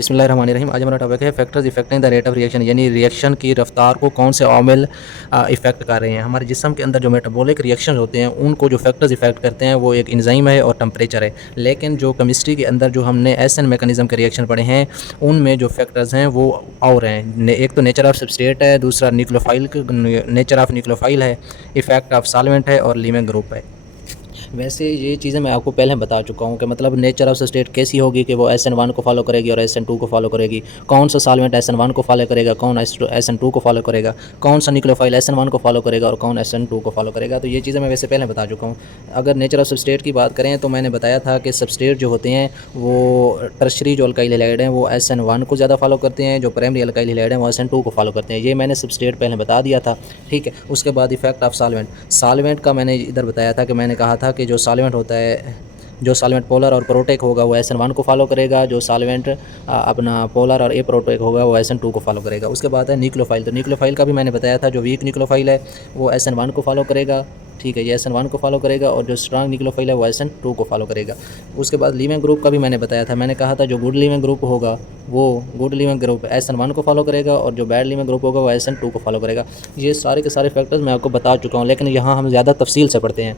बिस्मिल्लाहिर्रहमानिर्रहीम। आज हमारा टॉपिक है factors affecting the rate of reaction, यानी रिएक्शन की रफ्तार को कौन से आमिल इफ़ेक्ट कर रहे हैं। हमारे जिस्म के अंदर जो मेटाबॉलिक रिएक्शन होते हैं उनको जो फैक्टर्स इफेक्ट करते हैं वो एक एंजाइम है और टेम्परेचर है। लेकिन जो केमिस्ट्री के अंदर जो हमने एसएन मैकेनिज्म के रिएक्शन पढ़े हैं उनमें जो फैक्टर्स हैं वो और हैं। एक तो नेचर ऑफ सबस्ट्रेट है, दूसरा न्यूक्लियोफाइल नेचर ऑफ न्यूक्लियोफाइल है, इफेक्ट ऑफ सॉल्वेंट है और लीविंग ग्रुप है। वैसे ये चीज़ें मैं आपको पहले बता चुका हूँ कि मतलब नेचर ऑफ स्टेट कैसी होगी कि वो SN1 को फॉलो करेगी और SN2 को फॉलो करेगी। कौन सा सॉल्वेंट SN1 को फॉलो करेगा, कौन SN2 को फॉलो करेगा, कौन सा न्यूक्लियोफाइल SN1 को फॉलो करेगा और कौन SN2 को फॉलो करेगा। तो ये चीज़ें मैं वैसे पहले बता चुका हूँ। अगर नेचर ऑफ सबस्ट्रेट की बात करें तो मैंने बताया था कि सबस्ट्रेट जो होते हैं वो टर्शरी जो अल्काइल हैलाइड हैं वो SN1 को ज़्यादा फॉलो करते हैं, जो प्राइमरी अल्काइल हैलाइड हैं वो SN2 को फॉलो करते हैं। ये मैंने सबस्ट्रेट पहले बता दिया था, ठीक है। उसके बाद इफेक्ट ऑफ सॉल्वेंट का मैंने इधर बताया था कि मैंने कहा था कि जो सॉल्वेंट होता है, जो सॉल्वेंट पोलर और प्रोटेक होगा वो SN1 को फॉलो करेगा, जो सॉल्वेंट अपना पोलर और ए प्रोटेक होगा वो SN2 को फॉलो करेगा। उसके बाद है न्यूक्लियोफाइल। तो न्यूक्लियोफाइल का भी मैंने बताया था, जो वीक न्यूक्लियोफाइल है वो SN1 को फॉलो करेगा, ठीक है, ये SN1 को फॉलो करेगा, और जो स्ट्रांग न्यूक्लियोफाइल है वो SN2 को फॉलो करेगा। उसके बाद लीविंग ग्रुप का भी मैंने बताया था, मैंने कहा था जो गुड लीविंग ग्रुप होगा वो गुड लीविंग ग्रुप SN1 को फॉलो करेगा और जो बैड लीविंग ग्रुप होगा वो SN2 को फॉलो करेगा। ये सारे के सारे फैक्टर्स मैं आपको बता चुका हूँ, लेकिन यहाँ हम ज़्यादा तफसील से पढ़ते हैं।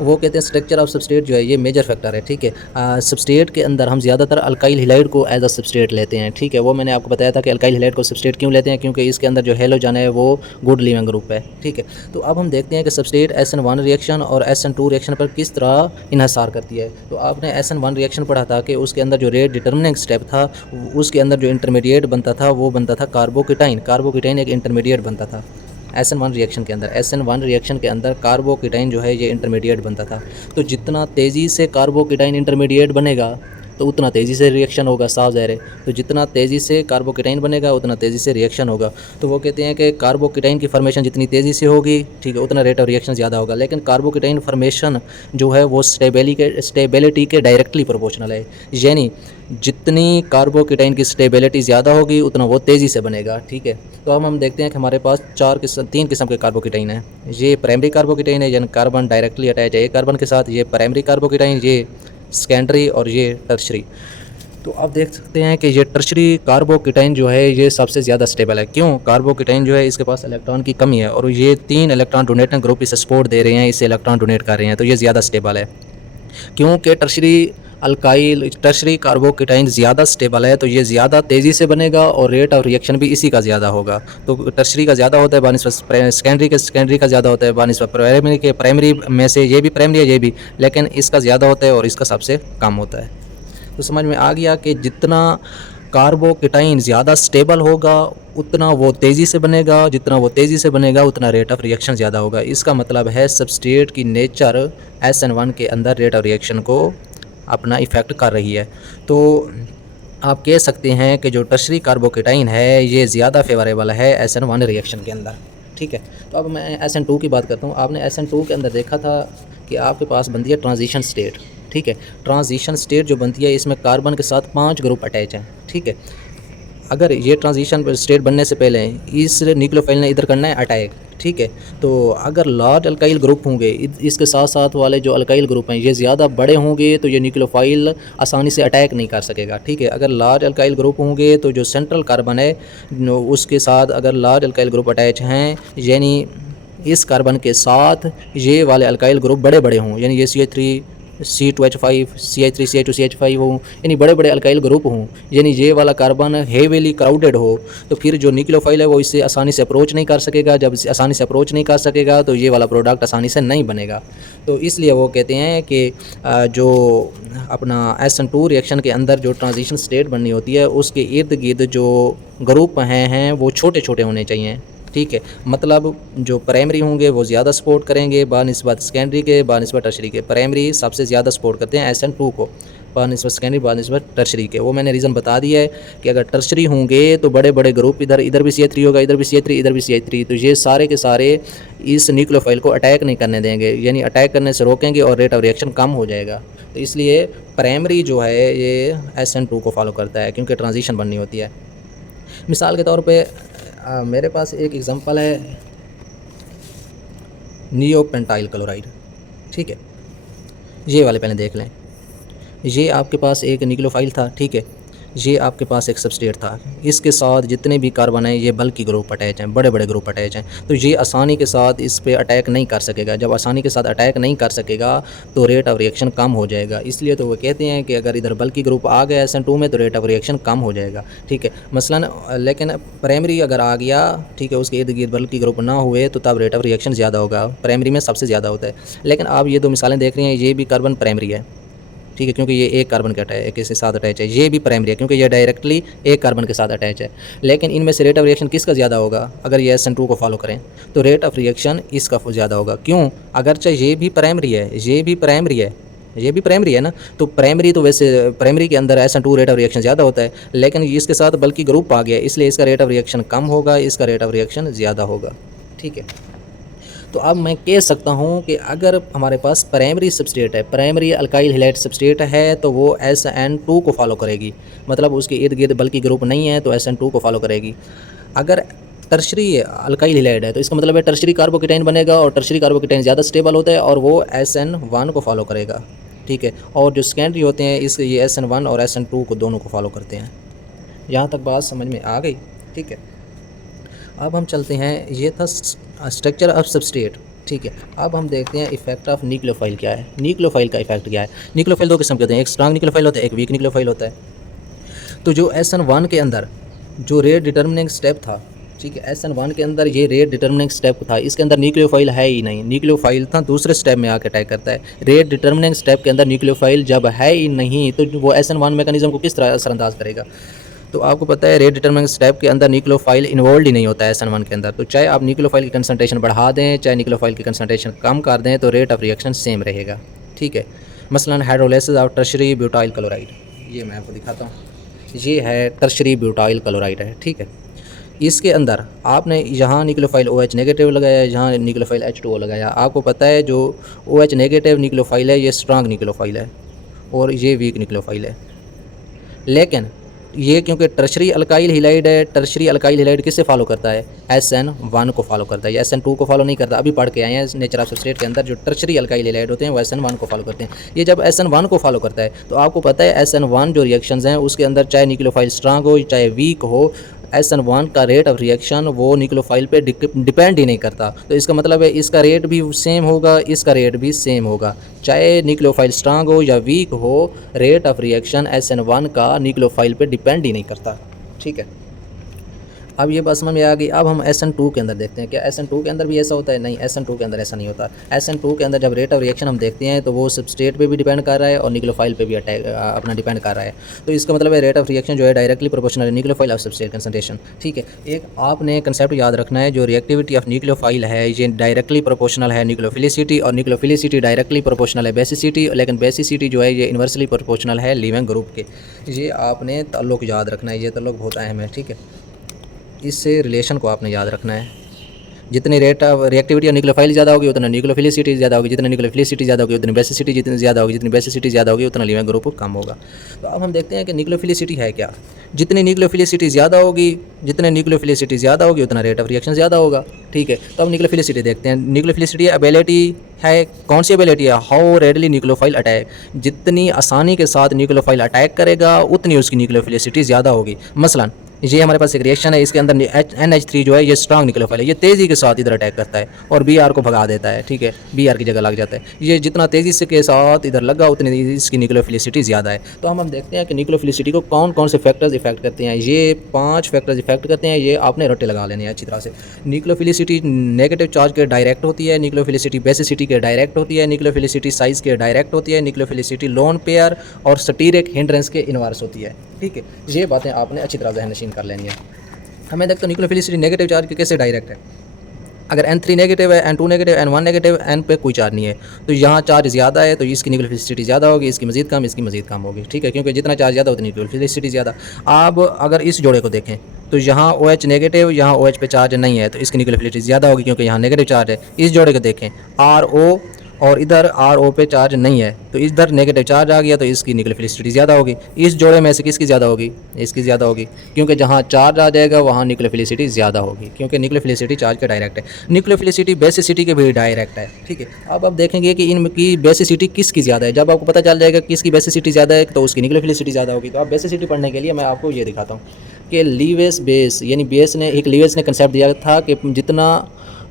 वो कहते हैं स्ट्रक्चर ऑफ सबस्ट्रेट जो है ये मेजर फैक्टर है, ठीक है। सबस्ट्रेट के अंदर हम ज़्यादातर अल्काइल हैलाइड को एज अ सबस्ट्रेट लेते हैं, ठीक है। वो मैंने आपको बताया था कि अल्काइल हैलाइड को सबस्ट्रेट क्यों लेते हैं, क्योंकि इसके अंदर जो हैलोजन है वो गुड लीविंग ग्रुप है, ठीक है। तो अब हम देखते हैं कि सबस्ट्रेट SN1 रिएक्शन और SN2 रिएक्शन पर किस तरह इन्हिसार करती है। तो आपने SN1 रिएक्शन पढ़ा था कि उसके अंदर जो रेट डिटर्मिनिंग स्टेप था उसके अंदर जो इंटरमीडिएट बनता था वो बनता था कार्बोकेटाइन एक इंटरमीडिएट बनता था। SN1 रिएक्शन के अंदर कार्बोकेटाइन जो है ये इंटरमीडिएट बनता था। तो जितना तेज़ी से कार्बोकेटाइन इंटरमीडिएट बनेगा तो उतना तेज़ी से रिएक्शन होगा, साफ ज़ाहिर है। तो जितना तेज़ी से कार्बोकेटाइन बनेगा उतना तेज़ी से रिएक्शन होगा। तो वो कहते हैं कि कार्बोकेटाइन की फॉर्मेशन जितनी तेज़ी से होगी, ठीक है, उतना रेट ऑफ रिएक्शन ज़्यादा होगा। लेकिन कार्बोकेटाइन फॉर्मेशन जो है वो स्टेबिलिटी के डायरेक्टली प्रोपोर्शनल है, यानी जितनी कार्बोकेटाइन की स्टेबिलिटी ज़्यादा होगी उतना वो तेज़ी से बनेगा, ठीक है। तो अब हम देखते हैं कि हमारे पास तीन किस्म के कार्बोकेटाइन हैं। ये प्राइमरी कार्बोकेटाइन है, यानी कार्बन डायरेक्टली अटैच है एक कार्बन के साथ, ये प्राइमरी कार्बोकेटाइन, ये सेकेंडरी और ये टर्शरी। तो आप देख सकते हैं कि ये टर्शरी कार्बोकेटाइन जो है ये सबसे ज़्यादा स्टेबल है। क्यों? कार्बोकेटाइन जो है इसके पास इलेक्ट्रॉन की कमी है और ये 3 इलेक्ट्रॉन डोनेटिंग ग्रुप इसे सपोर्ट दे रहे हैं, इसे इलेक्ट्रॉन डोनेट कर रहे हैं, तो ये ज़्यादा स्टेबल है। क्योंकि टर्शरी कार्बोकेटाइन ज़्यादा स्टेबल है तो ये ज़्यादा तेज़ी से बनेगा और रेट ऑफ रिएक्शन भी इसी का ज़्यादा होगा। तो टर्शरी का ज़्यादा होता है बानिस्बत सेकेंडरी का ज़्यादा होता है बानिस्बत प्राइमरी में से ये भी प्राइमरी है ये भी, लेकिन इसका ज़्यादा होता है और इसका सबसे कम होता है। तो समझ में आ गया कि जितना कार्बोकेटाइन ज़्यादा स्टेबल होगा उतना वो तेज़ी से बनेगा, जितना वो तेज़ी से बनेगा उतना रेट ऑफ रिएक्शन ज़्यादा होगा। इसका मतलब है सबस्ट्रेट की नेचर SN1 के अंदर रेट ऑफ रिएक्शन को अपना इफ़ेक्ट कर रही है। तो आप कह सकते हैं कि जो टर्शरी कार्बोकेटाइन है ये ज़्यादा फेवरेबल है SN1 रिएक्शन के अंदर, ठीक है। तो अब मैं SN2 की बात करता हूँ। आपने SN2 के अंदर देखा था कि आपके पास बनती है ट्रांजिशन स्टेट, ठीक है। ट्रांजिशन स्टेट जो बनती है इसमें कार्बन के साथ 5 ग्रुप अटैच हैं, ठीक है। अगर ये ट्रांजिशन स्टेट बनने से पहले इस न्यूक्लियोफाइल ने इधर करना है अटैक, ठीक है। तो अगर लार्ज अल्काइल ग्रुप होंगे, इसके साथ साथ वाले जो अल्काइल ग्रुप हैं ये ज़्यादा बड़े होंगे तो ये न्यूक्लियोफाइल आसानी से अटैक नहीं कर सकेगा, ठीक है। अगर लार्ज अल्काइल ग्रुप होंगे तो जो सेंट्रल कार्बन है उसके साथ अगर लार्ज अल्काइल ग्रुप अटैच हैं, यानी इस कार्बन के साथ ये वाले अल्काइल ग्रुप बड़े बड़े हों, यानी ये CH3 C2H5 CH3 CH2 CH5 हो, यानी बड़े बड़े अल्काइल ग्रुप हों, यानी ये वाला कार्बन हेवीली क्राउडेड हो, तो फिर जो न्यूक्लियोफाइल है वो इससे आसानी से अप्रोच नहीं कर सकेगा। जब आसानी से अप्रोच नहीं कर सकेगा तो ये वाला प्रोडक्ट आसानी से नहीं बनेगा। तो इसलिए वो कहते हैं कि जो अपना SN2 रिएक्शन के अंदर जो ट्रांजिशन स्टेट बननी होती है उसके इर्द गिर्द जो ग्रुप हैं वो छोटे छोटे होने चाहिए, ठीक है। मतलब जो प्राइमरी होंगे वो ज़्यादा सपोर्ट करेंगे बानिस्बत सेकेंडरी के, बानिस्बत टर्शरी के। प्राइमरी सबसे ज़्यादा सपोर्ट करते हैं SN2 को बानिस्बत सेकेंडरी बानिस्बत टर्शरी के। वो मैंने रीज़न बता दिया है कि अगर टर्शरी होंगे तो बड़े बड़े ग्रुप इधर भी CH3 होगा, इधर भी CH3, इधर भी CH3, तो ये सारे के सारे इस न्यूक्लियोफाइल को अटैक नहीं करने देंगे, यानी अटैक करने से रोकेंगे और रेट ऑफ रिएक्शन कम हो जाएगा। तो इसलिए प्राइमरी जो है ये SN2 को फॉलो करता है क्योंकि ट्रांजिशन बननी होती है। मिसाल के तौर पे मेरे पास एक एग्ज़ाम्पल है नियोपेंटाइल क्लोराइड, ठीक है। ये वाले पहले देख लें। ये आपके पास एक न्यूक्लियोफाइल था, ठीक है। ये आपके पास एक सबस्ट्रेट था, इसके साथ जितने भी कार्बन हैं ये बल्कि ग्रुप अटैच हैं, बड़े बड़े ग्रुप अटैच हैं, तो ये आसानी के साथ इस पे अटैक नहीं कर सकेगा। जब आसानी के साथ अटैक नहीं कर सकेगा तो रेट ऑफ रिएक्शन कम हो जाएगा। इसलिए तो वो कहते हैं कि अगर इधर बल्कि ग्रुप आ गया SN2 में तो रेट ऑफ रिएक्शन कम हो जाएगा, ठीक है। मसलन लेकिन प्राइमरी अगर आ गया, ठीक है, उसके इर्द गिर्द बल्कि ग्रुप ना हुए तो तब रेट ऑफ रिएक्शन ज़्यादा होगा। प्राइमरी में सबसे ज़्यादा होता है। लेकिन आप ये दो मिसालें देख रही हैं, ये भी कार्बन प्राइमरी है, ठीक है, क्योंकि ये एक कार्बन के अटैच के साथ अटैच है। ये भी प्राइमरी है क्योंकि ये डायरेक्टली एक कार्बन के साथ अटैच है। लेकिन इनमें से रेट ऑफ रिएक्शन किसका ज़्यादा होगा? अगर ये SN2 को फॉलो करें तो रेट ऑफ रिएक्शन इसका ज़्यादा होगा। क्यों? अगरचे ये भी प्राइमरी है, ये भी प्राइमरी है, ये भी प्राइमरी है ना, तो प्राइमरी तो वैसे प्राइमरी के अंदर SN2 रेट ऑफ रिएक्शन ज़्यादा होता है, लेकिन इसके साथ बल्कि ग्रुप आ गया इसलिए इसका रेट ऑफ रिएक्शन कम होगा, इसका रेट ऑफ रिएक्शन ज़्यादा होगा, ठीक है। तो अब मैं कह सकता हूँ कि अगर हमारे पास प्राइमरी सबस्ट्रेट है, प्राइमरी अल्काइल हैलाइड सबस्ट्रेट है, तो वो SN2 को फॉलो करेगी, मतलब उसके इर्द गिर्द बल्कि ग्रुप नहीं है तो SN2 को फॉलो करेगी। अगर टर्शरी अल्काइल हैलाइड है तो इसका मतलब है टर्शरी कार्बोकेटाइन बनेगा, और टर्शरी कार्बोकेटाइन ज़्यादा स्टेबल होता है और वो SN1 को फॉलो करेगा, ठीक है। और जो सेकेंडरी होते हैं इस ये SN1 और SN2 को दोनों को फॉलो करते हैं। यहाँ तक बात समझ में आ गई, ठीक है। अब हम चलते हैं, ये था स्ट्रक्चर ऑफ सबस्ट्रेट, ठीक है। अब हम देखते हैं इफेक्ट ऑफ न्यूक्लियोफाइल क्या है, न्यूक्लियोफाइल का इफेक्ट क्या है। न्यूक्लियोफाइल दो किस्म के होते हैं, एक स्ट्रांग न्यूक्लियोफाइल होता है, एक वीक न्यूक्लियोफाइल होता है। तो जो SN1 के अंदर जो रेट डिटर्मिनिंग स्टेप था, ठीक है, SN1 के अंदर ये रेट डिटर्मिनिंग स्टेप था, इसके अंदर न्यूक्लियोफाइल है ही नहीं। न्यूक्लियोफाइल था दूसरे स्टेप में आकर अटैक करता है। रेट डिटर्मिनिंग स्टेप के अंदर न्यूक्लियोफाइल जब है ही नहीं तो वो SN1 मैकेनिज्म को किस तरह असरअंदाज करेगा? तो आपको पता है रेट डिटर्मिनिंग स्टेप के अंदर न्यूक्लियोफाइल इन्वॉल्व ही नहीं होता है SN1 के अंदर। तो चाहे आप न्यूक्लियोफाइल की कंसंट्रेशन बढ़ा दें, चाहे न्यूक्लियोफाइल की कंसंट्रेशन कम कर दें, तो रेट ऑफ रिएक्शन सेम रहेगा, ठीक है। मसलन hydrolysis of tertiary butyl chloride, ये मैं आपको दिखाता हूँ, ये है टर्शरी ब्यूटाइल क्लोराइड है, ठीक है। इसके अंदर आपने यहाँ न्यूक्लियोफाइल OH नेगेटिव लगाया, यहाँ न्यूक्लियोफाइल H2O लगाया। आपको पता है जो OH नेगेटिव न्यूक्लियोफाइल है ये स्ट्रांग न्यूक्लियोफाइल है और ये वीक न्यूक्लियोफाइल है। लेकिन ये क्योंकि टर्शरी अल्काइल हैलाइड है, टर्शरी अल्काइल हैलाइड किससे फॉलो करता है? SN1 को फॉलो करता है, ये SN2 को फॉलो नहीं करता। अभी पढ़ के आए हैं नेचर ऑफ सबस्ट्रेट के अंदर जो टर्शरी अल्काइल हैलाइड होते हैं वो SN1 को फॉलो करते हैं। ये जब SN1 को फॉलो करता है तो आपको पता है SN1 जो रिएक्शंस हैं उसके अंदर चाहे न्यूक्लियोफाइल स्ट्रांग हो चाहे वीक हो, SN1 का रेट ऑफ रिएक्शन वो न्यूक्लियोफाइल पे डिपेंड ही नहीं करता। तो इसका मतलब है इसका रेट भी सेम होगा, इसका रेट भी सेम होगा, चाहे न्यूक्लियोफाइल स्ट्रांग हो या वीक हो, रेट ऑफ रिएक्शन SN1 का न्यूक्लियोफाइल पे डिपेंड ही नहीं करता, ठीक है। अब ये बात समझ में आ गई। अब हम SN2 के अंदर देखते हैं, क्या SN2 के अंदर भी ऐसा होता है? नहीं, SN2 के अंदर ऐसा नहीं होता। SN2 के अंदर जब रेट ऑफ रिएक्शन हम देखते हैं तो वो सबस्ट्रेट पे भी डिपेंड कर रहा है और न्यूक्लियोफाइल पे भी अपना डिपेंड कर रहा है। तो इसका मतलब है रेट ऑफ रिएक्शन जो है डायरेक्टली प्रोपोर्शनल है न्यूक्लियोफाइल ऑफ सबस्ट्रेट कंसंट्रेशन, ठीक है। एक आपने कंसेप्ट याद रखना है, जो रिएक्टिविटी ऑफ न्यूक्लियोफाइल है ये डायरेक्टली प्रोपोर्शनल है न्यूक्लियोफिलिसिटी, और न्यूक्लियोफिलिसिटी डायरेक्टली प्रोपोर्शनल है बेसिसिटी, लेकिन बेसिसिटी जो है ये इन्वर्सली प्रोपोर्शनल है लिविंग ग्रुप के। ये आपने ताल्लुक याद रखना है, ये ताल्लुक बहुत अहम है, ठीक है। इससे रिलेशन को आपने याद रखना है। जितनी rate of reactivity of nucleophile ज़्यादा होगी उतना न्यूक्लियोफिलिसिटी ज़्यादा होगी, जितनी न्यूक्लियोफिलिसिटी ज़्यादा होगी उतनी बेसिसिटी जितनी ज़्यादा होगी, जितनी बेसिसिटी ज़्यादा होगी उतना लिविंग ग्रुप कम होगा। तो अब हम देखते हैं कि न्यूक्लियोफिलिसिटी है क्या। जितनी न्यूक्लियोफिलिसिटी ज़्यादा होगी, जितने न्यूक्लियोफिलिसिटी ज़्यादा होगी उतना रेट ऑफ रिएक्शन ज़्यादा होगा, ठीक है। तो अब न्यूक्लियोफिलिसिटी देखते हैं। न्यूक्लियोफिलिसिटी एबिलिटी है, कौन सी एबिलिटी है? हाउ रेडली न्यूक्लियोफाइल अटैक, जितनी आसानी के साथ न्यूक्लियोफाइल अटैक करेगा उतनी उसकी न्यूक्लियोफिलिसिटी ज़्यादा होगी। मसलन ये हमारे पास एक रिएक्शन है, इसके अंदर NH3 जो है ये स्ट्रांग न्यूक्लियोफाइल है, ये तेज़ी के साथ इधर अटैक करता है और Br को भगा देता है, ठीक है, Br की जगह लग जाता है। ये जितना तेज़ी से के साथ इधर लगा उतनी इसकी न्यूक्लियोफिलिसिटी ज़्यादा है। तो हम देखते हैं कि न्यूक्लियोफिलिसिटी को कौन कौन से फैक्टर्स इफेक्ट करते हैं। ये 5 फैक्टर्स इफेक्ट करते हैं, ये आपने रट्टे लगा लेने हैं अच्छी तरह से। न्यूक्लियोफिलिसिटी नेगेटिव चार्ज के डायरेक्ट होती है, न्यूक्लियोफिलिसिटी बेसिसिटी के डायरेक्ट होती है, न्यूक्लियोफिलिसिटी साइज़ के डायरेक्ट होती है, न्यूक्लियोफिलिसिटी लोन पेयर और स्टीरिक हिंड्रेंस के इनवर्स होती है, ठीक है। ये बातें आपने अच्छी तरह ज़हन नशीन कर लेनी है। हमें देखते हैं न्यूक्लियोफिलिसिटी नेगेटिव चार्ज के कैसे डायरेक्ट है। अगर N3 नेगेटिव है, N2 negative, N1 negative, N पे कोई चार्ज नहीं है, तो यहाँ चार्ज ज़्यादा है तो इसकी न्यूक्लियोफिलिसिटी ज़्यादा होगी, इसकी मज़ीद कम, इसकी मज़ीद कम होगी, ठीक है, क्योंकि जितना चार्ज ज़्यादा उतनी न्यूक्लियोफिलिसिटी ज़्यादा। अब अगर इस जोड़े को देखें तो यहाँ OH नेगेटिव, यहाँ OH पे चार्ज नहीं है तो इसकी न्यूक्लियोफिलिसिटी ज़्यादा होगी क्योंकि यहाँ नेगेटिव चार्ज है। इस जोड़े को देखें RO और इधर आर ओ पे चार्ज नहीं है, तो इधर नेगेटिव चार्ज आ गया, तो इसकी न्यूक्लियोफिलिसिटी ज़्यादा होगी। इस जोड़े में से किसकी ज़्यादा होगी? इसकी ज़्यादा होगी, क्योंकि जहाँ चार्ज आ जाएगा वहाँ न्यूक्लियोफिलिसिटी ज़्यादा होगी, क्योंकि न्यूक्लियोफिलिसिटी चार्ज के डायरेक्ट है। न्यूक्लियोफिलिसिटी बेसिसिटी के भी डायरेक्ट है, ठीक है। अब आप देखेंगे कि इनकी बेसिसिटी किसकी ज़्यादा है। जब आपको पता चल जाएगा किसकी बेसिसिटी ज़्यादा है तो उसकी न्यूक्लियोफिलिसिटी ज़्यादा होगी। तो आप बेसिसिटी पढ़ने के लिए मैं आपको ये दिखाता हूँ कि लीवेस बेस, यानी बेस ने लीवेस ने कंसेप्ट दिया था कि जितना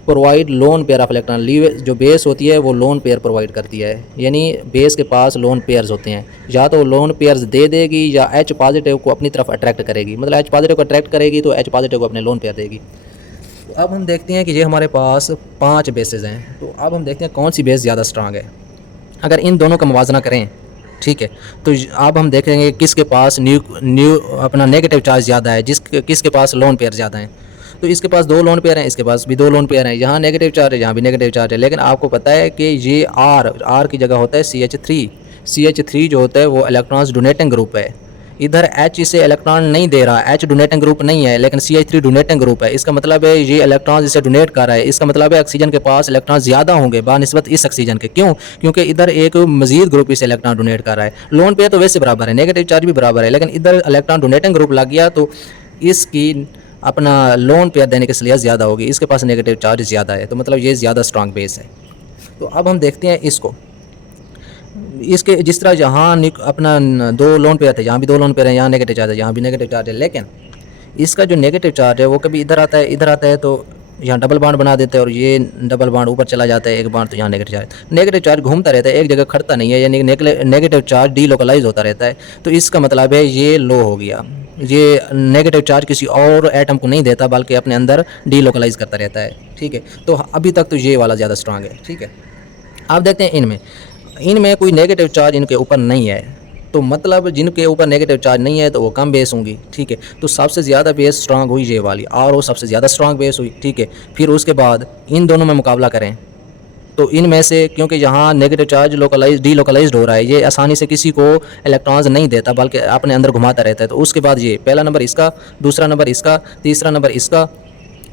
provide lone pair of electron, leaves जो बेस होती है वो लोन पेयर प्रोवाइड करती है, यानी बेस के पास लोन पेयर्स होते हैं, या तो लोन पेयर्स दे देगी या एच पॉजिटिव को अपनी तरफ अट्रैक्ट करेगी। मतलब एच पॉजिटिव को अट्रैक्ट करेगी तो एच पॉजिटिव को अपने लोन पेयर देगी। तो अब हम देखते हैं कि ये हमारे पास 5 बेसेस हैं, तो अब हम देखते हैं कौन सी बेस ज़्यादा स्ट्रांग है। अगर इन दोनों का मुवाजना करें, ठीक है, तो अब हम देखेंगे किसके पास अपना नेगेटिव चार्ज ज़्यादा है, किसके पास लोन पेयर ज़्यादा है। तो इसके पास 2 लोन पेयर हैं, इसके पास भी 2 लोन पेयर हैं, यहाँ नेगेटिव चार्ज है, यहाँ भी नेगेटिव चार्ज है। लेकिन आपको पता है कि ये आर की जगह होता है CH3 जो होता है वो इलेक्ट्रॉन्स डोनेटिंग ग्रुप है। इधर H इसे इलेक्ट्रॉन नहीं दे रहा, H डोनेटिंग ग्रुप नहीं है, लेकिन CH3 डोनेटिंग ग्रुप है। इसका मतलब है ये इलेक्ट्रॉन इसे डोनेट कर रहा है। इसका मतलब है ऑक्सीजन के पास इलेक्ट्रॉन ज़्यादा होंगे बानिस्बत इस ऑक्सीजन के। क्यों? क्योंकि इधर एक मजीद ग्रुप इसे इलेक्ट्रॉन डोनेट कर रहा है। लोन पेयर तो वैसे बराबर है, नेगेटिव चार्ज भी बराबर है, लेकिन इधर इलेक्ट्रॉन डोनेटिंग ग्रुप लग गया तो इसकी अपना लोन पेयर देने की सलाहियत ज़्यादा होगी, इसके पास नेगेटिव चार्ज ज़्यादा है, तो मतलब ये ज़्यादा स्ट्रांग बेस है। तो अब हम देखते हैं इसको, इसके जिस तरह यहाँ अपना 2 लोन पेयर थे, यहाँ भी 2 लोन पेयर हैं, यहाँ नेगेटिव चार्ज है, यहाँ भी नेगेटिव चार्ज है, लेकिन इसका जो नेगेटिव चार्ज है वो कभी इधर आता है तो यहाँ डबल बॉन्ड बना देते हैं और ये डबल बॉन्ड ऊपर चला जाता है एक बॉन्ड, तो यहाँ नेगेटिव चार्ज घूमता रहता है, एक जगह खड़ता नहीं है, यानी नेगेटिव चार्ज डीलोकलाइज होता रहता है। तो इसका मतलब है ये लो हो गया, ये नेगेटिव चार्ज किसी और एटम को नहीं देता बल्कि अपने अंदर डीलोकलाइज करता रहता है, ठीक है। तो अभी तक तो ये वाला ज़्यादा स्ट्रांग है, ठीक है। आप देखते हैं इनमें कोई नेगेटिव चार्ज इनके ऊपर नहीं है, तो मतलब जिनके ऊपर नेगेटिव चार्ज नहीं है तो वो कम बेस होंगी, ठीक है। तो सबसे ज़्यादा बेस स्ट्रांग हुई ये वाली RO, सबसे ज़्यादा स्ट्रांग बेस हुई, ठीक है। फिर उसके बाद इन दोनों में मुकाबला करें तो इनमें से, क्योंकि यहाँ नेगेटिव चार्ज डीलोकलाइज्ड हो रहा है, ये आसानी से किसी को इलेक्ट्रॉन्स नहीं देता बल्कि अपने अंदर घुमाता रहता है। तो उसके बाद ये पहला नंबर इसका, दूसरा नंबर इसका, तीसरा नंबर इसका,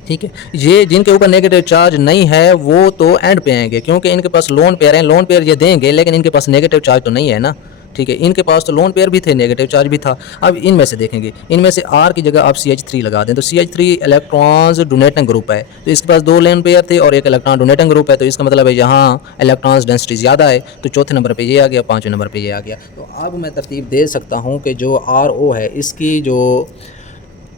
ठीक है। ये जिनके ऊपर नेगेटिव चार्ज नहीं है वो तो एंड पे आएंगे, क्योंकि इनके पास लोन पेयर हैं, लोन पेयर ये देंगे, लेकिन इनके पास नेगेटिव चार्ज तो नहीं है ना, ठीक है। इनके पास तो लोन पेयर भी थे, नेगेटिव चार्ज भी था। अब इनमें से देखेंगे, इनमें से R की जगह आप CH3 लगा दें, तो CH3 इलेक्ट्रॉन्स डोनेटिंग ग्रुप है, तो इसके पास 2 लोन पेयर थे और एक इलेक्ट्रॉन डोनेटिंग ग्रुप है, तो इसका मतलब है यहाँ इलेक्ट्रॉन्स डेंसिटी ज़्यादा है, तो चौथे नंबर पर ये आ गया, 5वें नंबर पर ये आ गया। तो अब मैं तरतीब दे सकता हूँ कि जो RO है इसकी जो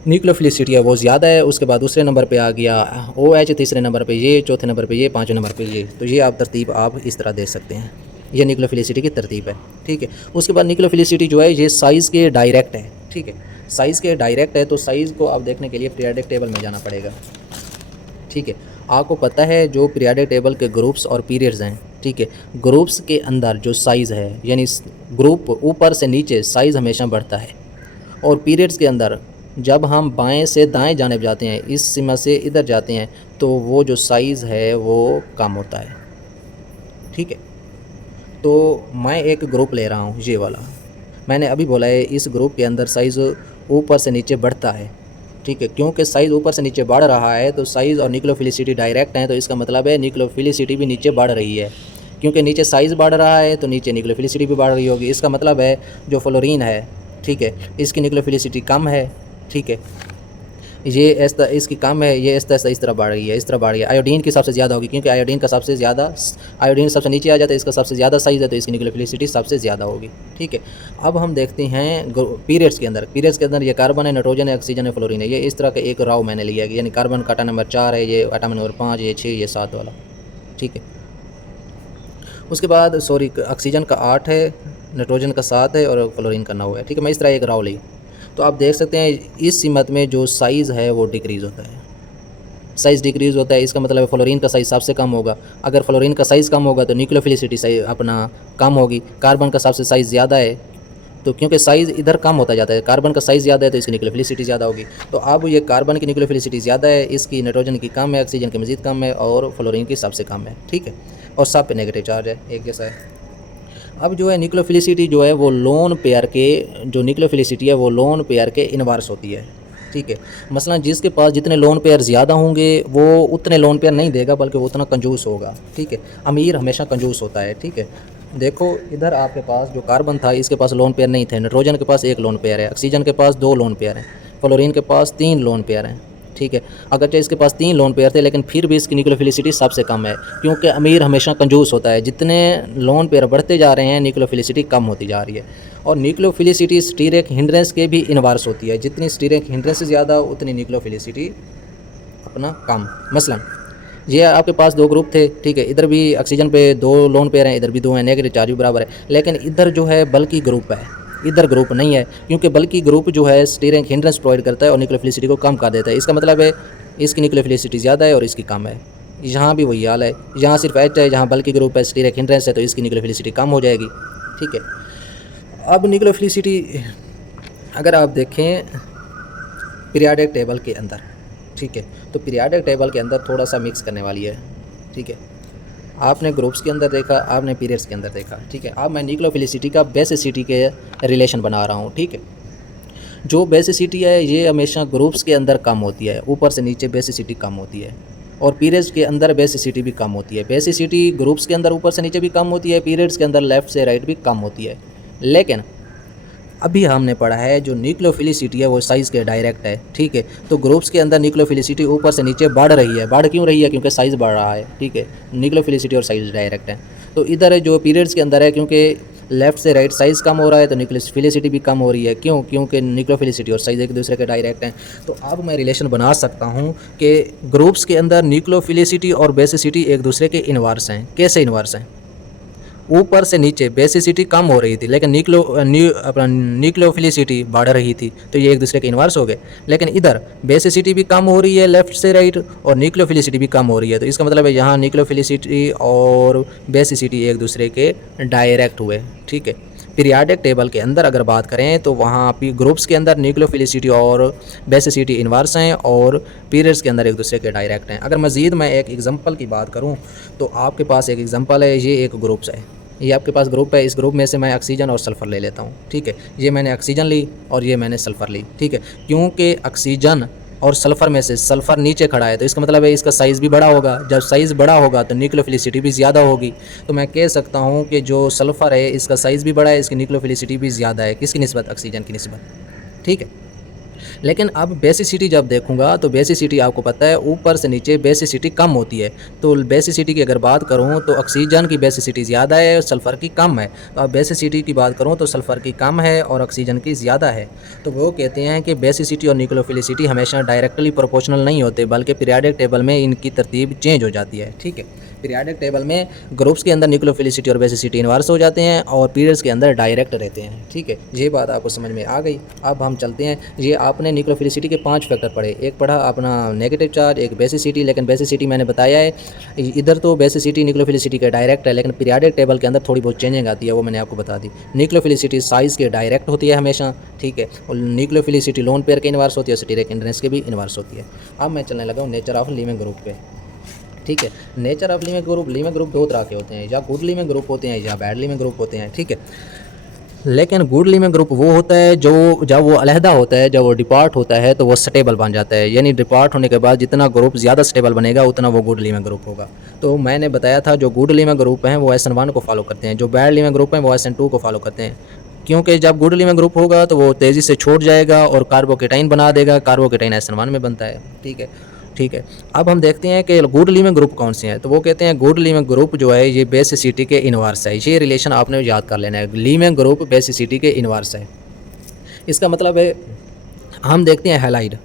न्यूक्लियोफिलिसिटी है वो ज़्यादा है, उसके बाद दूसरे नंबर पे आ गया OH, तीसरे नंबर पे ये, चौथे नंबर पे ये, 5वें नंबर पे ये। तो ये आप तरतीब आप इस तरह दे सकते हैं, ये न्यूक्लियोफिलिसिटी की तरतीब है, ठीक है। उसके बाद न्यूक्लियोफिलिसिटी जो है ये साइज़ के डायरेक्ट है, ठीक है। साइज़ के डायरेक्ट है, तो साइज़ को आप देखने के लिए पीरियोडिक टेबल में जाना पड़ेगा, ठीक है। आपको पता है जो पीरियोडिक टेबल के ग्रुप्स और पीरियड्स हैं, ठीक है, ग्रुप्स के अंदर जो साइज़ है, यानी ग्रुप ऊपर से नीचे साइज़ हमेशा बढ़ता है, और पीरियड्स के अंदर जब हम बाएं से दाएं जाने जाते हैं, इस सीमा से इधर जाते हैं, तो वो जो साइज़ है वो कम होता है, ठीक है। तो मैं एक ग्रुप ले रहा हूँ, ये वाला मैंने अभी बोला है, इस ग्रुप के अंदर साइज़ ऊपर से नीचे बढ़ता है, ठीक है। क्योंकि साइज़ ऊपर से नीचे बढ़ रहा है तो साइज़ और न्यूक्लियोफिलिसिटी डायरेक्ट हैं, तो इसका मतलब है न्यूक्लियोफिलिसिटी भी नीचे बढ़ रही है, क्योंकि नीचे साइज़ बढ़ रहा है तो नीचे न्यूक्लियोफिलिसिटी भी बढ़ रही होगी। इसका मतलब है जो फ्लोरीन है, ठीक है, इसकी न्यूक्लियोफिलिसिटी कम है, ठीक है, ये इसकी कम है, ये इस तरह बढ़ रही है, इस तरह बढ़ रही है। आयोडीन की सबसे ज़्यादा होगी, क्योंकि आयोडीन सबसे नीचे आ जाता है, इसका सबसे ज़्यादा साइज़ है, तो इसकी न्यूक्लियोफिलिसिटी सबसे ज़्यादा होगी, ठीक है। अब हम देखते हैं पीरियड्स के अंदर ये कार्बन है, नाइट्रोजन है, ऑक्सीजन है, फ्लोरीन है। ये इस तरह का एक राव मैंने लिया है, यानी कार्बन का आटा नंबर 4 है, ये आटा नंबर 5, ये 6, ये 7 वाला, ठीक है। उसके बाद ऑक्सीजन का 8 है, नाइट्रोजन का 7 है और फ्लोरीन का 9 है, ठीक है। मैं इस तरह एक राव ली, तो आप देख सकते हैं इस सीमत में जो साइज़ है वो डिक्रीज़ होता है, साइज़ डिक्रीज़ होता है। इसका मतलब है फ्लोरीन का साइज़ सबसे कम होगा। अगर फ्लोरीन का साइज़ कम होगा तो न्यूक्लियोफिलिसिटी साइज़ अपना कम होगी। कार्बन का सबसे साइज़ ज़्यादा है, तो क्योंकि साइज़ इधर कम होता जाता है, कार्बन का साइज़ ज़्यादा है तो इसकी न्यूक्लियोफिलिसिटी ज़्यादा होगी। तो अब ये कार्बन की न्यूक्लियोफिलिसिटी ज़्यादा है, इसकी नाइट्रोजन की कम है, ऑक्सीजन की मज़ीद कम है और फ्लोरीन की सबसे कम है, ठीक है। और सब पे नेगेटिव चार्ज है, एक जैसा है। अब जो है न्यूक्लियोफिलिसिटी जो है वो लोन पेयर के, जो न्यूक्लियोफिलिसिटी है वो लोन पेयर के इनवर्स होती है, ठीक है। मसलन जिसके पास जितने लोन पेयर ज़्यादा होंगे वो उतने लोन पेयर नहीं देगा, बल्कि वो उतना कंजूस होगा। ठीक है। अमीर हमेशा कंजूस होता है। ठीक है। देखो इधर आपके पास जो कार्बन था इसके पास लोन पेयर नहीं थे, नाइट्रोजन के पास एक लोन पेयर है, ऑक्सीजन के पास 2 लोन पेयर हैं, फ्लोरीन के पास 3 लोन पेयर हैं। ठीक है। अगरचे इसके पास 3 लोन पेयर थे लेकिन फिर भी इसकी न्यूक्लियोफिलिसिटी सबसे कम है, क्योंकि अमीर हमेशा कंजूस होता है। जितने लोन पेयर बढ़ते जा रहे हैं न्यूक्लियोफिलिसिटी कम होती जा रही है। और न्यूक्लियोफिलिसिटी स्टीरिक हिंड्रेंस के भी इन्वर्स होती है। जितनी स्टीरिक हिंड्रेंस ज़्यादा उतनी न्यूक्लियोफिलिसिटी अपना कम। मसलन ये आपके पास 2 ग्रुप थे। ठीक है। इधर भी ऑक्सीजन पे 2 लोन पेयर हैं, इधर भी 2 हैं, नेगेटिव चार्ज भी बराबर है। लेकिन इधर जो है बल्कि ग्रुप है, इधर ग्रुप नहीं है, क्योंकि बल्कि ग्रुप जो है स्टीरिक हिंड्रेंस प्रोवाइड करता है और न्यूक्लियोफिलिसिटी को कम कर देता है। इसका मतलब है इसकी न्यूक्लियोफिलिसिटी ज़्यादा है और इसकी कम है। यहाँ भी वही हाल है, यहाँ सिर्फ एच है, जहाँ बल्कि ग्रुप है स्टीरिक हिंड्रेंस है तो इसकी न्यूक्लियोफिलिसिटी कम हो जाएगी। ठीक है। अब न्यूक्लियोफिलिसिटी अगर आप देखें पीरियाडिक टेबल के अंदर, ठीक है, तो पीरियाडिक टेबल के अंदर थोड़ा सा मिक्स करने वाली है। ठीक है। आपने ग्रुप्स के अंदर देखा, आपने पीरियड्स के अंदर देखा। ठीक है। अब मैं न्यूक्लियोफिलिसिटी का बेसिसिटी के रिलेशन बना रहा हूँ। ठीक है। जो बेसिसिटी है ये हमेशा ग्रुप्स के अंदर कम होती है, ऊपर से नीचे बेसिसिटी कम होती है, और पीरियड्स के अंदर बेसिसिटी भी कम होती है। बेसिसिटी ग्रुप्स के अंदर ऊपर से नीचे भी कम होती है, पीरियड्स के अंदर लेफ़्ट से राइट भी कम होती है। लेकिन अभी हमने पढ़ा है जो न्यूक्लियोफिलिसिटी है वो साइज़ के डायरेक्ट है। ठीक है। तो ग्रुप्स के अंदर न्यूक्लियोफिलिसिटी ऊपर से नीचे बढ़ रही है। बढ़ क्यों रही है? क्योंकि साइज़ बढ़ रहा है। ठीक है। न्यूक्लियोफिलिसिटी और साइज़ डायरेक्ट है। तो इधर जो पीरियड्स के अंदर है, क्योंकि लेफ़्ट से राइट साइज़ कम हो रहा है तो न्यूक्लियोफिलिसिटी भी कम हो रही है। क्यों? क्योंकि न्यूक्लियोफिलिसिटी और साइज़ एक दूसरे के डायरेक्ट हैं। तो अब मैं रिलेशन बना सकता हूँ कि ग्रुप्स के अंदर न्यूक्लियोफिलिसिटी और बेसिसिटी एक दूसरे के इन्वर्स हैं। कैसे इन्वर्स हैं? ऊपर से नीचे बेसिसिटी कम हो रही थी लेकिन न्यूक्लियोफिलिसिटी बढ़ रही थी, तो ये एक दूसरे के इन्वर्स हो गए। लेकिन इधर बेसिसिटी भी कम हो रही है लेफ़्ट से राइट और न्यूक्लियोफिलिसिटी भी कम हो रही है, तो इसका मतलब है यहाँ न्यूक्लियोफिलिसिटी और बेसिसिटी एक दूसरे के डायरेक्ट हुए। ठीक है। पीरियाडिक टेबल के अंदर अगर बात करें तो वहाँ पे ग्रुप्स के अंदर न्यूक्लियोफिलिसिटी और बेसिसिटी इन्वर्स हैं और पीरियड्स के अंदर एक दूसरे के डायरेक्ट हैं। अगर मज़ीद मैं एक एग्जांपल की बात करूँ तो आपके पास एक एग्जांपल है, ये एक ग्रुप्स है, ये आपके पास ग्रुप है। इस ग्रुप में से मैं ऑक्सीजन और सल्फ़र ले लेता हूँ। ठीक है। ये मैंने ऑक्सीजन ली और ये मैंने सल्फ़र ली। ठीक है। क्योंकि ऑक्सीजन और सल्फ़र में से सल्फ़र नीचे खड़ा है तो इसका मतलब है इसका साइज़ भी बड़ा होगा। जब साइज़ बड़ा होगा तो न्यूक्लियोफिलिसिटी भी ज़्यादा होगी। तो मैं कह सकता हूँ कि जो सल्फ़र है इसका साइज़ भी बड़ा है, इसकी न्यूक्लियोफिलिसिटी भी ज़्यादा है। किसकी निस्बत? ऑक्सीजन की निस्बत। ठीक है। लेकिन अब बेसिसिटी जब देखूंगा तो बेसिसिटी आपको पता है ऊपर से नीचे बेसिसिटी कम होती है। तो बेसिसिटी की अगर बात करूं तो ऑक्सीजन की बेसिसिटी ज़्यादा है और सल्फ़र की कम है। तो अब बेसिसिटी की बात करूं तो सल्फ़र की कम है और ऑक्सीजन की ज़्यादा है। तो वो कहते हैं कि बेसिसिटी और न्यूक्लियोफिलिसिटी हमेशा डायरेक्टली प्रोपोर्शनल नहीं होते, बल्कि पीरियाडिक टेबल में इनकी तरतीब चेंज हो जाती है। ठीक है। पीरियाडिक टेबल में ग्रुप्स के अंदर न्यूक्लियोफिलिसिटी और बेसिसिटी इन्वर्स हो जाते हैं और पीरियड्स के अंदर डायरेक्ट रहते हैं। ठीक है। ये बात आपको समझ में आ गई। अब हम चलते हैं, ये आपने न्यूक्लियोफिलिसिटी के 5 फैक्टर पढ़े। एक पढ़ा अपना नेगेटिव चार्ज, एक बेसिसिटी, लेकिन बेसिसिटी मैंने बताया है इधर तो बेसिसिटी न्यूक्लियोफिलिसिटी के डायरेक्ट है, लेकिन पीरियाडिक टेबल के अंदर थोड़ी बहुत चेंजिंग आती है, वो मैंने आपको बता दी। न्यूक्लियोफिलिसिटी साइज़ के डायरेक्ट होती है हमेशा। ठीक है। और न्यूक्लियोफिलिसिटी लोन पेयर के इन्वर्स होती है, स्टीरिक हिंड्रेंस के भी इन्वर्स होती है। अब मैं चलने लगा हूँ नेचर ऑफ लिविंग ग्रुप पे। ठीक है। नेचर ऑफ लिविंग ग्रुप 2 तरह के होते हैं, या गुड लिविंग ग्रुप होते हैं या बैड लिविंग ग्रुप होते हैं। ठीक है। लेकिन गुड लिविंग ग्रुप वो होता है जो जब वो अलहदा होता है, जब वो डिपार्ट होता है तो वो स्टेबल बन जाता है। यानी डिपार्ट होने के बाद जितना ग्रुप ज़्यादा स्टेबल बनेगा उतना वो गुड लिविंग ग्रुप होगा। तो मैंने बताया था जो गुड लिविंग ग्रुप हैं वो SN1 को फॉलो करते हैं, जो बैड लिविंग ग्रुप हैं वो SN2 को फॉलो करते हैं। क्योंकि जब गुड लिविंग ग्रुप होगा तो वो तेज़ी से छोड़ जाएगा और कार्बोकेटाइन बना देगा। कार्बोकेटाइन SN1 में बनता है। ठीक है। ठीक है। अब हम देखते हैं कि गुड लिविंग ग्रुप कौन से हैं। तो वो कहते हैं गुड लिविंग ग्रुप जो है ये बेसिसिटी के इन्वर्स है। ये रिलेशन आपने याद कर लेना है, लिविंग ग्रुप बेसिसिटी के इन्वर्स है। इसका मतलब है हम देखते हैं हैलाइड।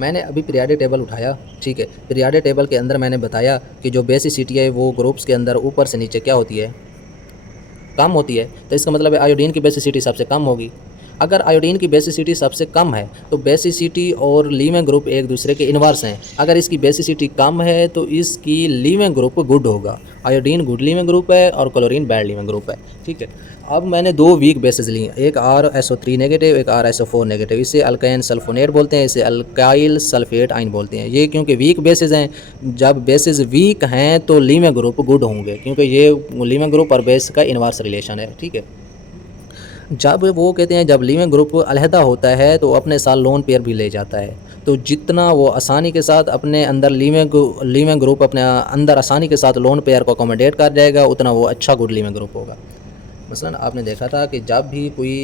मैंने अभी पीरियाडिक टेबल उठाया। ठीक है। पीरियाडिक टेबल के अंदर मैंने बताया कि जो बेसिसिटी है वो ग्रुप्स के अंदर ऊपर से नीचे क्या होती है? कम होती है। तो इसका मतलब है आयोडीन की बेसिसिटी सबसे कम होगी। अगर आयोडीन की बेसिसिटी सबसे कम है तो बेसिसिटी और लिविंग ग्रुप एक दूसरे के इन्वर्स हैं। अगर इसकी बेसिसिटी कम है तो इसकी लिविंग ग्रुप गुड होगा। आयोडीन गुड लिविंग ग्रुप है और क्लोरीन बैड लिविंग ग्रुप है। ठीक है। अब मैंने 2 वीक बेसिस ली, एक RSO3 नेगेटिव, एक RSO4 नेगेटिव। इसे अल्काइन सल्फोनेट बोलते हैं, इसे अल्काइल सल्फेट आइन बोलते हैं। ये क्योंकि वीक बेसिस हैं, जब बेसिस वीक हैं तो लिविंग ग्रुप गुड होंगे, क्योंकि ये लिविंग ग्रुप और बेस का इन्वर्स रिलेशन है। ठीक है। जब वो कहते हैं जब लीविंग ग्रुप अलहदा होता है तो अपने साथ लोन पेयर भी ले जाता है। तो जितना वो आसानी के साथ अपने अंदर लीविंग ग्रुप अपने अंदर आसानी के साथ लोन पेयर को अकोमोडेट कर जाएगा, उतना वो अच्छा गुड लीविंग ग्रुप होगा। मसलन आपने देखा था कि जब भी कोई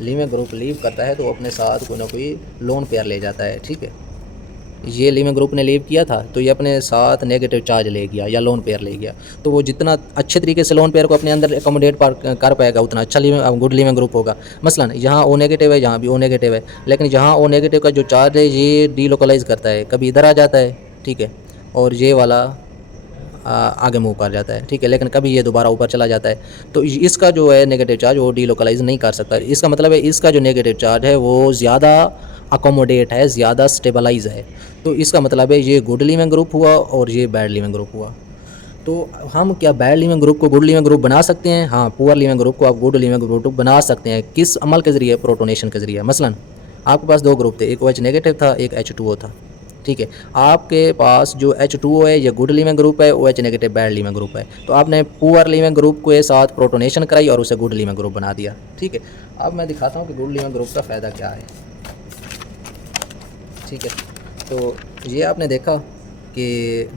लीविंग ग्रुप लीव करता है तो वो अपने साथ कोई ना कोई लोन पेयर ले जाता है, ठीक है। ये लीविंग ग्रुप ने लीव किया था तो ये अपने साथ नेगेटिव चार्ज ले गया या लोन पेयर ले गया, तो वो जितना अच्छे तरीके से लोन पेयर को अपने अंदर एकोमोडेट कर पाएगा उतना अच्छा गुड लीविंग ग्रुप होगा। मसलन यहाँ ओ नेगेटिव है, यहाँ भी ओ नेगेटिव है, लेकिन यहाँ ओ नेगेटिव का जो चार्ज है ये डीलोकलाइज करता है, कभी इधर आ जाता है, ठीक है, और ये वाला आगे मूव कर जाता है, ठीक है, लेकिन कभी ये दोबारा ऊपर चला जाता है। तो इसका जो है नेगेटिव चार्ज वो डीलोकलाइज नहीं कर सकता। इसका मतलब है इसका जो नेगेटिव चार्ज है वो ज़्यादा अकोमोडेट है, ज़्यादा स्टेबलाइज है। तो इसका मतलब है ये गुड लीविंग ग्रुप हुआ और ये बैड लीविंग ग्रुप हुआ। तो हम क्या बैड लीविंग ग्रुप को गुड लीविंग ग्रुप बना सकते हैं? हाँ, पुअर लीविंग ग्रुप को आप गुड लीविंग ग्रुप बना सकते हैं। किस अमल के ज़रिए? प्रोटोनेशन के ज़रिए। मसलन आपके पास दो ग्रुप थे, एक OH नेगेटिव था, एक H2O था, ठीक है। आपके पास जो H2O है ये गुड लीविंग ग्रुप है, OH negative bad leaving group है। तो आपने पुअर लीविंग ग्रुप के साथ प्रोटोनेशन कराई और उसे गुड लीविंग ग्रुप बना दिया, ठीक है। अब मैं दिखाता हूँ कि गुड लीविंग ग्रुप का फ़ायदा क्या है, ठीक है। तो ये आपने देखा कि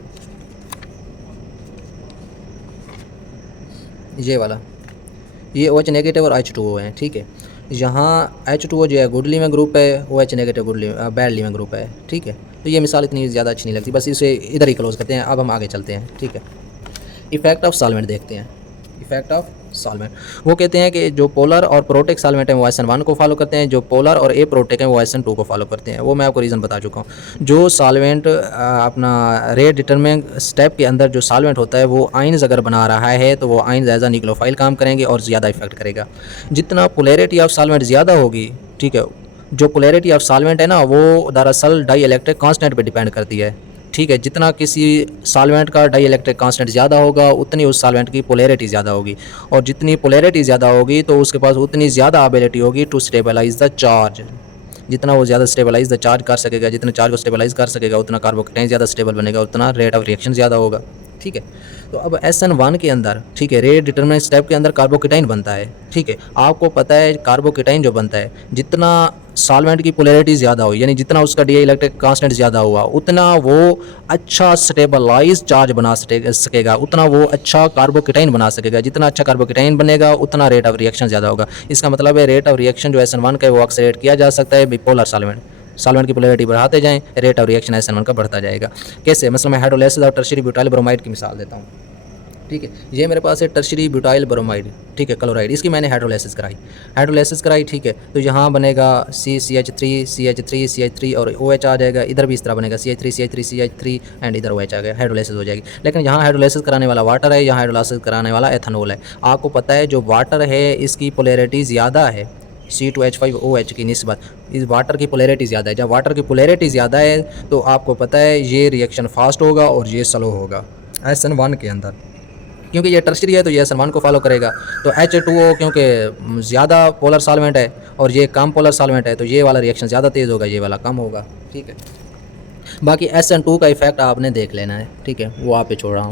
ये वाला ये OH नेगेटिव और H2O है, ठीक है। यहाँ H2O जो है गुड लीविंग ग्रुप है, OH negative bad leaving group है, ठीक है। तो ये मिसाल इतनी ज़्यादा अच्छी नहीं लगती, बस इसे इधर ही क्लोज़ करते हैं। अब हम आगे चलते हैं, ठीक है। इफ़ेक्ट ऑफ सॉल्वेंट देखते हैं। इफ़ेक्ट ऑफ सॉल्वेंट, वो कहते हैं कि जो पोलर और प्रोटेक सॉल्वेंट हैं वो SN1 को फॉलो करते हैं, जो पोलर और ए प्रोटेक हैं वो SN2 को फॉलो करते हैं। वो मैं आपको रीज़न बता चुका हूँ। जो सॉल्वेंट अपना रेट डिटरमिनिंग स्टेप के अंदर जो सॉल्वेंट होता है वो आयंस अगर बना रहा है तो वो आयंस एज अ न्यूक्लियोफाइल काम करेंगे और ज़्यादा इफेक्ट करेगा। जितना पोलैरिटी ऑफ सॉल्वेंट ज़्यादा होगी, ठीक है, जो पोलैरिटी ऑफ सॉल्वेंट है ना वो दरअसल डाई इलेक्ट्रिक कांस्टेंट पे डिपेंड करती है, ठीक है। जितना किसी सॉल्वेंट का डाई इलेक्ट्रिक कांस्टेंट ज़्यादा होगा उतनी उस सॉल्वेंट की पोलैरिटी ज़्यादा होगी, और जितनी पोलैरिटी ज़्यादा होगी तो उसके पास उतनी ज़्यादा एबिलिटी होगी टू स्टेबलाइज द चार्ज। जितना वो ज़्यादा स्टेबलाइज द चार्ज कर सकेगा, जितने चार्ज को स्टेबलाइज कर सकेगा उतना कार्बोकेटाइन ज़्यादा स्टेबल बनेगा, उतना रेट ऑफ रिएक्शन ज़्यादा होगा, ठीक है। तो अब SN1 के अंदर, ठीक है, रेट डिटरमिनिंग स्टेप के अंदर कार्बोकेटाइन बनता है, ठीक है। आपको पता है कार्बोकेटाइन जो बनता है, जितना सॉल्वेंट की पोलैरिटी ज़्यादा हो, यानी जितना उसका डी इलेक्ट्रिक कांस्टेंट ज़्यादा हुआ उतना वो अच्छा स्टेबलाइज चार्ज बना सकेगा, उतना वो अच्छा कार्बोकेटाइन बना सकेगा। जितना अच्छा कार्बोकेटाइन बनेगा उतना रेट ऑफ रिएक्शन ज़्यादा होगा। इसका मतलब है रेट ऑफ रिएक्शन जो SN1 का है वो ऑक्सीडेट किया जा सकता है बिपोलर सॉल्वेंट की पोलैरिटी बढ़ाते जाएं, रेट ऑफ रिएक्शन SN1 का बढ़ता जाएगा। कैसे? मतलब मैं हाइड्रोलाइसिस और टर्शियरी ब्यूटाइल ब्रोमाइड की मिसाल देता हूँ, ठीक है। ये मेरे पास है टर्शियरी ब्यूटाइल ब्रोमाइड, ठीक है, क्लोराइड। इसकी मैंने हाइड्रोलाइसिस कराई, ठीक है। तो यहाँ बनेगा CH3 CH3 CH3 और OH आ जाएगा। इधर भी इस तरह बनेगा CH3 CH3 CH3 एंड इधर OH आ गया, हाइड्रोलाइसिस हो जाएगी। लेकिन यहाँ हाइड्रोलाइसिस कराने वाला वाटर है, यहाँ हाइड्रोलाइसिस कराने वाला एथनॉल है। आपको पता है जो वाटर है इसकी पोलैरिटी ज़्यादा है C2H5OH की निस्बत, इस वाटर की पोलैरिटी ज़्यादा है। जब वाटर की पोलैरिटी ज़्यादा है तो आपको पता है ये रिएक्शन फास्ट होगा और ये स्लो होगा SN1 के अंदर, क्योंकि ये टर्शियरी है तो ये SN1 को फॉलो करेगा। तो H2O क्योंकि ज़्यादा पोलर सॉल्वेंट है और ये कम पोलर सॉल्वेंट है तो ये वाला रिएक्शन ज़्यादा तेज़ होगा, ये वाला कम होगा, ठीक है। बाकी SN2 का इफेक्ट आपने देख लेना है, ठीक है, वो आप पे छोड़ रहा हूँ।